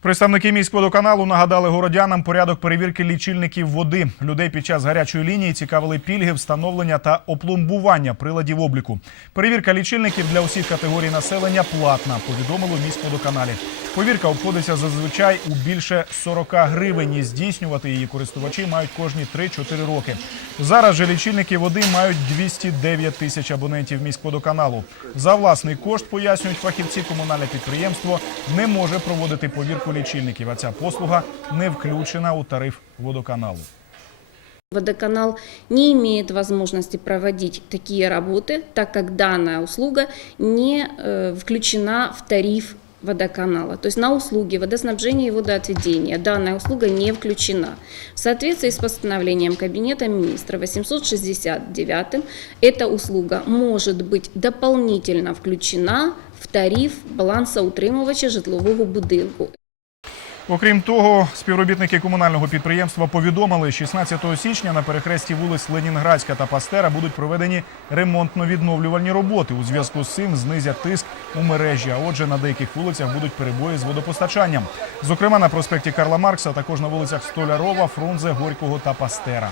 Представники міського міськводоканалу нагадали городянам порядок перевірки лічильників води. Людей під час гарячої лінії цікавили пільги, встановлення та опломбування приладів обліку. Перевірка лічильників для усіх категорій населення платна, повідомили в міськводоканалі. Повірка обходиться зазвичай у більше 40 гривень. І здійснювати її користувачі мають кожні 3-4 роки. Зараз же лічильники води мають 209 тисяч абонентів міськводоканалу. За власний кошт, пояснюють фахівці, комунальне підприємство не може проводити повірку лічильників, а ця послуга не включена у тариф водоканалу. Водоканал не имеет возможности проводить такие работы, так как данная услуга не э, включена в тариф водоканала. То есть на услуги водоснабжения и водоотведения данная услуга не включена. В соответствии с постановлением Кабинета министра 869 эта услуга может быть дополнительно включена в тариф балансоутримувача житлового будинку. Окрім того, співробітники комунального підприємства повідомили, 16 січня на перехресті вулиць Ленінградська та Пастера будуть проведені ремонтно-відновлювальні роботи. У зв'язку з цим знизять тиск у мережі. А отже, на деяких вулицях будуть перебої з водопостачанням. Зокрема, на проспекті Карла Маркса, а також на вулицях Столярова, Фрунзе, Горького та Пастера.